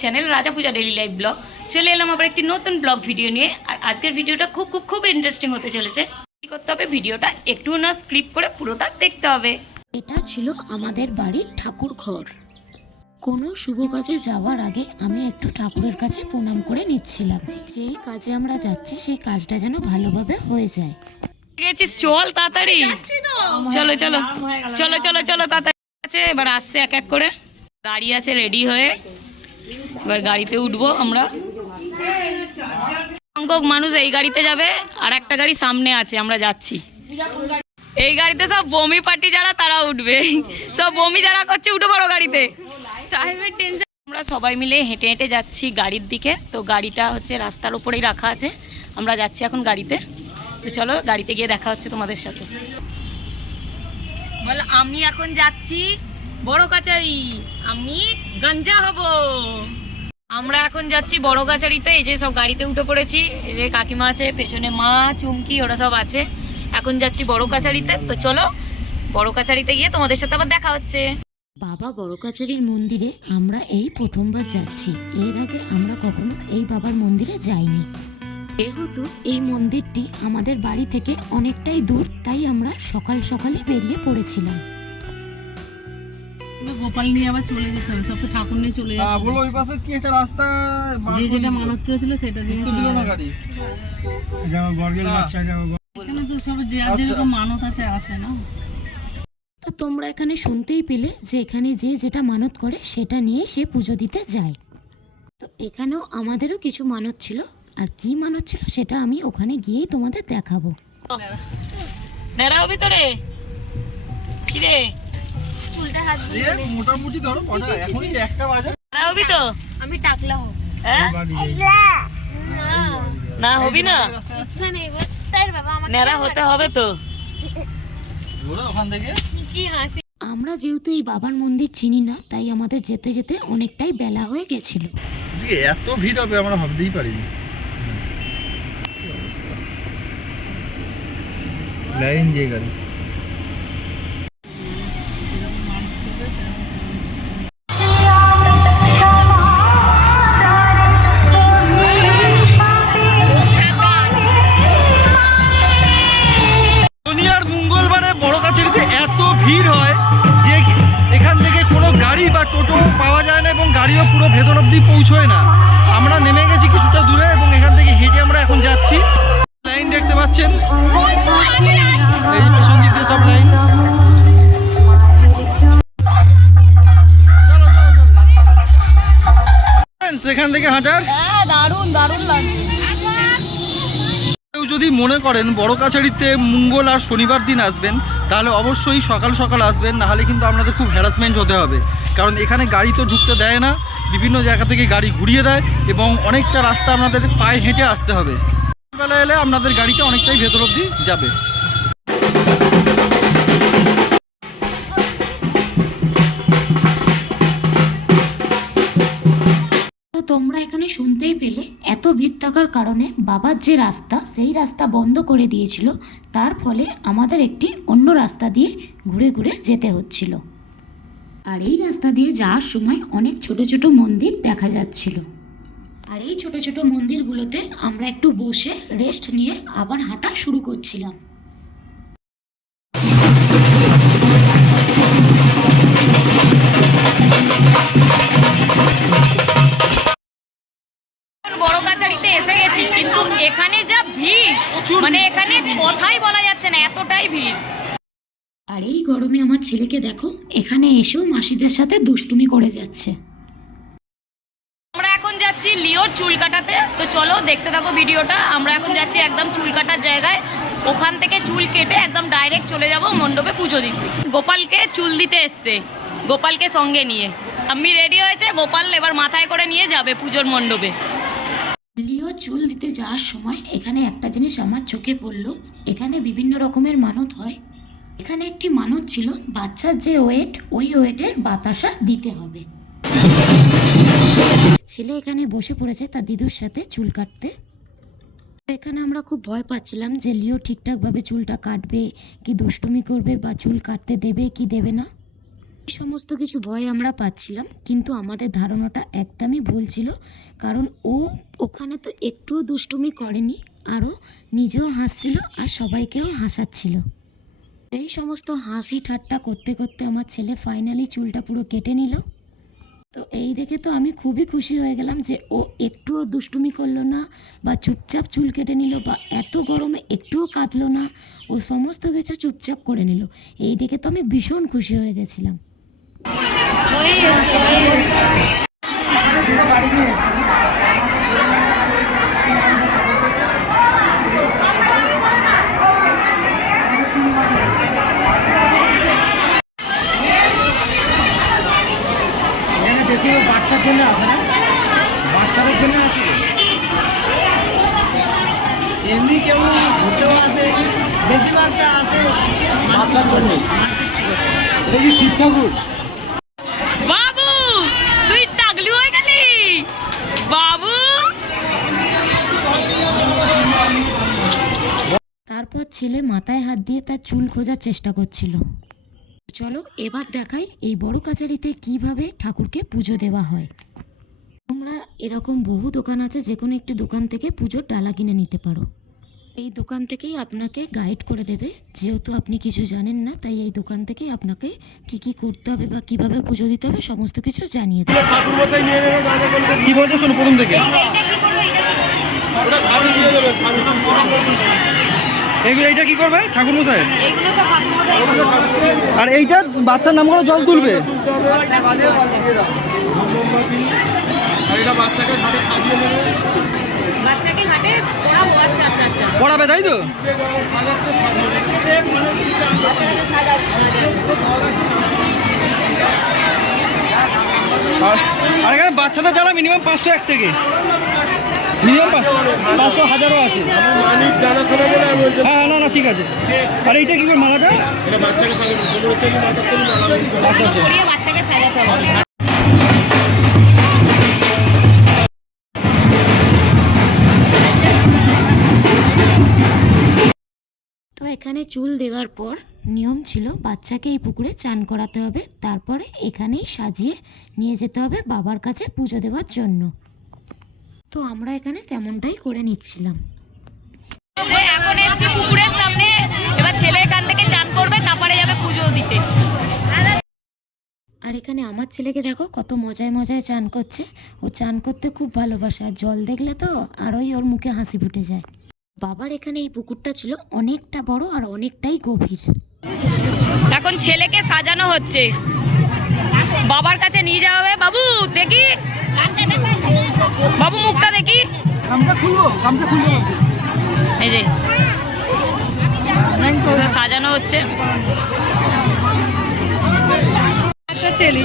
Channel রাজা পূজা daily live blog চলে এলাম আবার একটি নতুন ব্লগ ভিডিও নিয়ে আর আজকের ভিডিওটা খুব খুব খুব ইন্টারেস্টিং হতে চলেছে। কি করতে হবে? ভিডিওটা একটু না স্ক্রিপ করে পুরোটা দেখতে হবে। এটা ছিল আমাদের বাড়ির ঠাকুর ঘর। কোনো শুভ কাজে যাওয়ার আগে আমি একটু ঠাকুরের কাছে প্রণাম করে নিচ্ছিলাম। যেই কাজে আমরা যাচ্ছি সেই কাজটা যেন ভালোভাবে হয়ে যায়। গেছিস? চল তাড়াতাড়ি। চলো চলো। চলো চলো চলো তাড়াতাড়ি। আছে এবার আসছে এক এক করে। গাড়ি আছে রেডি হয়ে। এবার গাড়িতে উঠবো আমরা। সংখ্যক মানুষ এই গাড়িতে যাবে, আর একটা গাড়ি সামনে আছে, আমরা যাচ্ছি। এই গাড়িতে সব বমি পার্টি যারা, তারা উঠবে। সব বমি যারা করছে, উঠে পড়ো গাড়িতে। আমরা সবাই মিলে হেঁটে হেঁটে যাচ্ছি গাড়ির দিকে। তো গাড়িটা হচ্ছে রাস্তার উপরেই রাখা আছে। আমরা যাচ্ছি এখন গাড়িতে। তো চলো, গাড়িতে গিয়ে দেখা হচ্ছে তোমাদের সাথে। বল, আমি এখন যাচ্ছি বড় কাচারি। আমি গঞ্জা হব। আমরা এখন যাচ্ছি বড় কাচারিতে এই যে সব গাড়িতে উঠে পড়েছি, এই যে কাকিমা আছে, পেছনে মা, চুমকি, ওরা সব আছে। এখন যাচ্ছি বড় কাছারিতে তো চলো বড় কাছারিতে গিয়ে তোমাদের সাথে আবার দেখা হচ্ছে। বাবা, বড় কাছারির মন্দিরে আমরা এই প্রথমবার যাচ্ছি। এর আগে আমরা কখনো এই বাবার মন্দিরে যাইনি। যেহেতু এই মন্দিরটি আমাদের বাড়ি থেকে অনেকটাই দূর, তাই আমরা সকাল সকালে বেরিয়ে পড়েছিলাম। গোপাল নিয়ে আবার চলে যেতে হবে সব তো ঠাকুর নিয়ে চলে হ্যাঁ, যাচ্ছে। বলো ওই পাশে কি একটা রাস্তা যে যেটা মানত করেছিল সেটা দিয়ে তো চলে দিল না। যাচ্ছে। গাড়ি এখানে তো সব যে আর আচ্ছা। যেরকম মানত আছে আসে না। তো তোমরা এখানে শুনতেই পেলে যে এখানে যে যেটা মানত করে সেটা নিয়ে সে পুজো দিতে যায়। তো এখানেও আমাদেরও কিছু মানত ছিল আর কি মানত ছিল সেটা আমি ওখানে গিয়েই তোমাদের দেখাবো। ভিতরে। কিরে এ, মোটামুটি ধরো কটা? এখনই একটা বাজে। নেড়া হবি তো। আমি টাকলা হোক হ্যাঁ? না। হবি না। ইচ্ছা নেই তাই বাবা আমাকে নেড়া হতে হবে তো। ওখান থেকে। কি হাসি। আমরা যেহেতু এই বাবার মন্দির চিনি না তাই আমাদের যেতে যেতে অনেকটাই বেলা হয়ে গেছিল। আজকে এত ভিড় হবে আমরা ভাবতেই পারিনি। লাইন দিয়ে গাড়ি। ভেতর অব্দি পৌঁছয় না। আমরা নেমে গেছি কিছুটা দূরে এবং এখান থেকে হেঁটে আমরা এখন যাচ্ছি। লাইন দেখতে পাচ্ছেন? এই পেছন দিক সব লাইন। সেখান থেকে হাঁটার? হ্যাঁ দারুণ দারুণ কেউ যদি মনে করেন বড় কাছারিতে মঙ্গল আর শনিবার দিন আসবেন, তাহলে অবশ্যই সকাল সকাল আসবেন নাহলে কিন্তু আপনাদের খুব হ্যারাসমেন্ট হতে হবে। কারণ এখানে গাড়ি তো ঢুকতে দেয় না, বিভিন্ন জায়গা থেকে গাড়ি ঘুরিয়ে দেয় এবং অনেকটা রাস্তা আপনাদের পায়ে হেঁটে আসতে হবে। বেলা এলে আপনাদের গাড়িটা অনেকটাই ভেতর অবধি যাবে। তোমরা এখানে শুনতেই পেলে, এত ভিড় থাকার কারণে বাবার যে রাস্তা, সেই রাস্তা বন্ধ করে দিয়েছিল। তার ফলে আমাদের একটি অন্য রাস্তা দিয়ে ঘুরে ঘুরে যেতে হচ্ছিল। আর এই রাস্তা দিয়ে যাওয়ার সময় অনেক ছোট ছোট মন্দির দেখা যাচ্ছিল। আর এই ছোট ছোট মন্দিরগুলোতে আমরা একটু বসে রেস্ট নিয়ে আবার হাঁটা শুরু করছিলাম। এখানে যা ভিড় মানে এখানে কথাই বলা যাচ্ছে না এতটাই ভিড়। আর এই গরমে আমার ছেলেকে দেখো এখানে এসেও মাসিদের সাথে দুষ্টুমি করে যাচ্ছে। আমরা এখন যাচ্ছি লিওর চুল কাটাতে তো চলো দেখতে থাকো ভিডিওটা। আমরা এখন যাচ্ছি একদম চুল কাটার জায়গায়। ওখান থেকে চুল কেটে একদম ডাইরেক্ট চলে যাব মণ্ডপে পুজো দিতে। গোপালকে চুল দিতে এসছে গোপালকে সঙ্গে নিয়ে। আমি রেডি হয়েছে গোপাল এবার মাথায় করে নিয়ে যাবে পুজোর মণ্ডপে। লিও চুল দিতে যাওয়ার সময় এখানে একটা জিনিস আমার চোখে পড়ল। এখানে বিভিন্ন রকমের মানত হয়। এখানে একটি মানত ছিল, বাচ্চার যে ওয়েট, ওই ওয়েটের বাতাসা দিতে হবে। ছেলে এখানে বসে পড়েছে তার দিদুর সাথে চুল কাটতে। এখানে আমরা খুব ভয় পাচ্ছিলাম যে লিও ঠিকঠাকভাবে চুলটা কাটবে, কি দুষ্টুমি করবে বা চুল কাটতে দেবে, কি দেবে না। সমস্ত কিছু ভয় আমরা পাচ্ছিলাম, কিন্তু আমাদের ধারণাটা একদমই ভুল ছিল। কারণ ও ওখানে তো একটুও দুষ্টুমি করেনি, আরও নিজেও হাসছিল আর সবাইকেও হাসাচ্ছিল। এই সমস্ত হাসি ঠাট্টা করতে করতে আমার ছেলে ফাইনালি চুলটা পুরো কেটে নিল। তো এই দেখে তো আমি খুবই খুশি হয়ে গেলাম যে ও একটুও দুষ্টুমি করল না বা চুপচাপ চুল কেটে নিল বা এত গরমে একটুও কাঁদলো না। ও সমস্ত কিছু চুপচাপ করে নিল। এই দেখে তো আমি ভীষণ খুশি হয়ে গেছিলাম। বেশিরভাগ বাচ্চার জন্য আসে না? বাচ্চাদের জন্য আসে এমনি কেউ ঘুরতেও আসে? বেশিরভাগটা আসে বাচ্চার জন্য? এটা কি শিব ঠাকুর? ছেলে মাথায় হাত দিয়ে তার চুল খোঁজার চেষ্টা করছিল। চলো এবার দেখাই এই বড় কাছারিতে কীভাবে ঠাকুরকে পুজো দেওয়া হয়। তোমরা এরকম বহু দোকান আছে যে কোনো একটি দোকান থেকে পুজোর ডালা কিনে নিতে পারো। এই দোকান থেকেই আপনাকে গাইড করে দেবে। যেহেতু আপনি কিছু জানেন না তাই এই দোকান থেকেই আপনাকে কি কি করতে হবে বা কীভাবে পুজো দিতে হবে সমস্ত কিছু জানিয়ে দেবে। কি বলছে প্রথম থেকে। এগুলো এইটা কি করবে? ঠাকুর মশাই আর এইটা বাচ্চার নাম করে জল তুলবে? বাচ্চাকে হাটে পড়াবো আচ্ছা আচ্ছা আচ্ছা। পড়াবে তাই তো? আর আর এখানে বাচ্চাদের জ্বালা মিনিমাম পাঁচশো এক থেকে। মিনিমাম পাঁচশো হাজারও আছে। হ্যাঁ না না, ঠিক আছে। আর এইটা কি করে আচ্ছা আচ্ছা। তো এখানে চুল দেওয়ার পর নিয়ম ছিল বাচ্চাকে এই পুকুরে চান করাতে হবে। তারপরে এখানেই সাজিয়ে নিয়ে যেতে হবে বাবার কাছে পুজো দেওয়ার জন্য। তো আমরা এখানে তেমনটাই করে নিচ্ছিলাম। এখন এসছি পুকুরের সামনে। এবার ছেলে এখান থেকে চান করবে তারপরে যাবে পুজো দিতে। আর এখানে আমার ছেলেকে দেখো কত মজায় মজায় চান করছে। ও চান করতে খুব ভালোবাসে আর জল দেখলে তো আরোই ওর মুখে হাসি ফুটে যায়। বাবার এখানে এই পুকুরটা ছিল অনেকটা বড় আর অনেকটাই গভীর। এখন ছেলেকে সাজানো হচ্ছে। বাবার কাছে নিয়ে যাওয়া হবে। বাবু দেখি। বাবু মুখটা দেখি। এই যে। সাজানো হচ্ছে। আচ্ছা ছেলে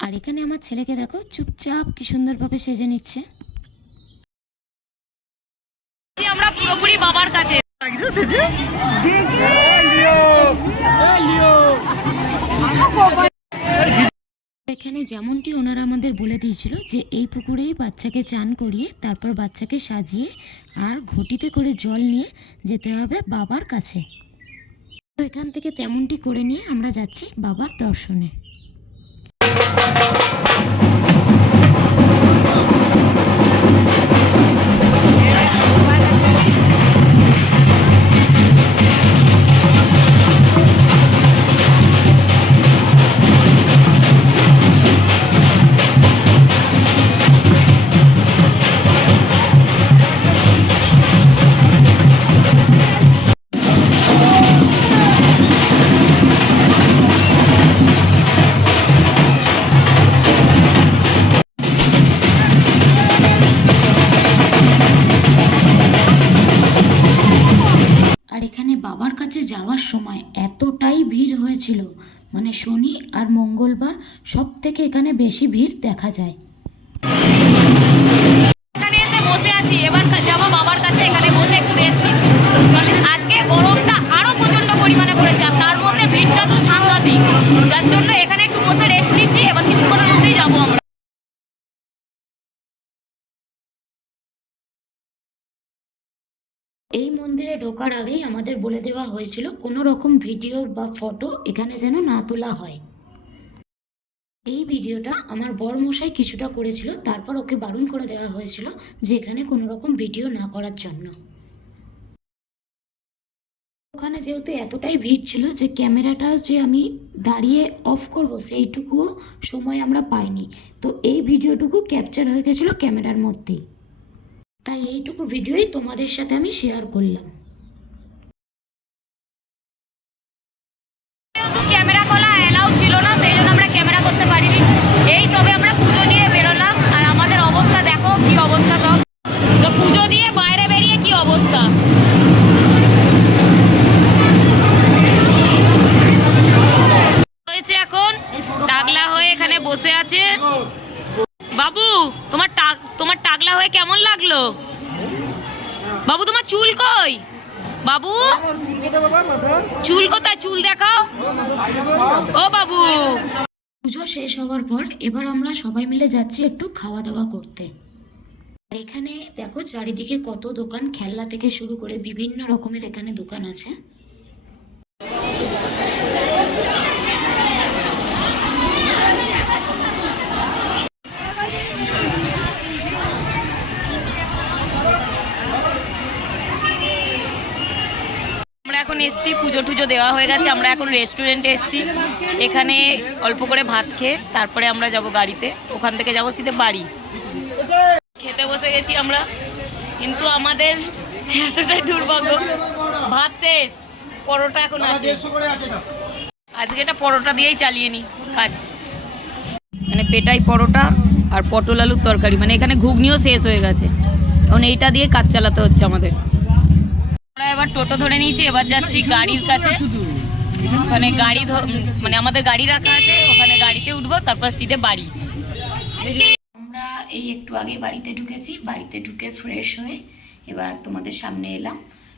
আর এখানে আমার ছেলেকে দেখো চুপচাপ কি সুন্দরভাবে সেজে নিচ্ছে। আমরা পুরোপুরি বাবার কাছে। এখানে যেমনটি ওনারা আমাদের বলে দিয়েছিল যে এই পুকুরেই বাচ্চাকে চান করিয়ে তারপর বাচ্চাকে সাজিয়ে আর ঘটিতে করে জল নিয়ে যেতে হবে বাবার কাছে। তো এখান থেকে তেমনটি করে নিয়ে আমরা যাচ্ছি বাবার দর্শনে। মঙ্গলবার সব থেকে এখানে বেশি ভিড় দেখা যায়। এখানে এসে বসে আছি এবার যাব বাবার কাছে এখানে বসে একটু রেস্ট নিচ্ছি। আজকে গরমটা আরও প্রচণ্ড পরিমাণে পড়েছে আর তার মধ্যে ভিড়টা তো সাংঘাতিক। যার জন্য এখানে একটু বসে রেস্ট নিচ্ছি এবার কিছুক্ষণের মধ্যেই যাব আমরা। এই মন্দিরে ঢোকার আগেই আমাদের বলে দেওয়া হয়েছিল কোনো রকম ভিডিও বা ফটো এখানে যেন না তোলা হয়। এই ভিডিওটা আমার বর মশাই কিছুটা করেছিল, তারপর ওকে বারণ করে দেওয়া হয়েছিল যে এখানে কোনো রকম ভিডিও না করার জন্য। ওখানে যেহেতু এতটাই ভিড় ছিল যে ক্যামেরাটা যে আমি দাঁড়িয়ে অফ করব, সেইটুকুও সময় আমরা পাইনি। তো এই ভিডিওটুকু ক্যাপচার হয়ে গেছিল ক্যামেরার মধ্যেই। তাই এইটুকু ভিডিওই তোমাদের সাথে আমি শেয়ার করলাম। টাগলা হয়ে এখানে বসে আছে। বাবু, তোমার তোমার টাগলা হয়ে কেমন লাগল? বাবু, তোমার চুল কই? বাবু, চুল কোথায়? চুল দেখাও। ও বাবু। পুজো শেষ হওয়ার পর এবার আমরা সবাই মিলে যাচ্ছি একটু খাওয়া দাওয়া করতে। আর এখানে দেখো চারিদিকে কত দোকান, খেলনা থেকে শুরু করে বিভিন্ন রকমের এখানে দোকান আছে। এসছি পুজো টুজো দেওয়া হয়ে গেছে, আমরা এখন রেস্টুরেন্টে এসছি। এখানে অল্প করে ভাত খেয়ে তারপরে আমরা যাব গাড়িতে। ওখান থেকে যাব সিধে বাড়ি। খেতে বসে গেছি আমরা। কিন্তু আমাদের এতটাই দুর্ভাগ্য। ভাত শেষ, পরোটা এখন আছে। আজকে এটা পরোটা দিয়েই চালিয়ে নি, কাজ। মানে পেটাই পরোটা আর পটল আলুর তরকারি। মানে এখানে ঘুগনিও শেষ হয়ে গেছে। এখন এইটা দিয়ে কাজ চালাতে হচ্ছে আমাদের। এবার টোটো ধরে নিয়েছি, এবার যাচ্ছি গাড়ির কাছে। ওখানে গাড়ি মানে আমাদের গাড়ি রাখা আছে, ওখানে গাড়িতে উঠবো, তারপর সিধে বাড়ি। আমরা এই একটু আগে বাড়িতে ঢুকেছি, বাড়িতে ঢুকে ফ্রেশ হয়ে এবার তোমাদের সামনে এলাম।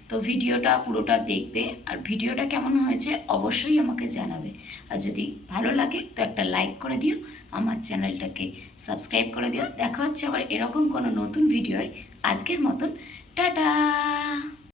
তো ভিডিওটা পুরোটা দেখবে, আর ভিডিওটা কেমন হয়েছে অবশ্যই আমাকে জানাবে। আর যদি ভালো লাগে, তো একটা লাইক করে দিও, আমার চ্যানেলটাকে সাবস্ক্রাইব করে দিও। দেখা হচ্ছে আবার এরকম কোনো নতুন ভিডিওয়। আজকের মতন, টাটা!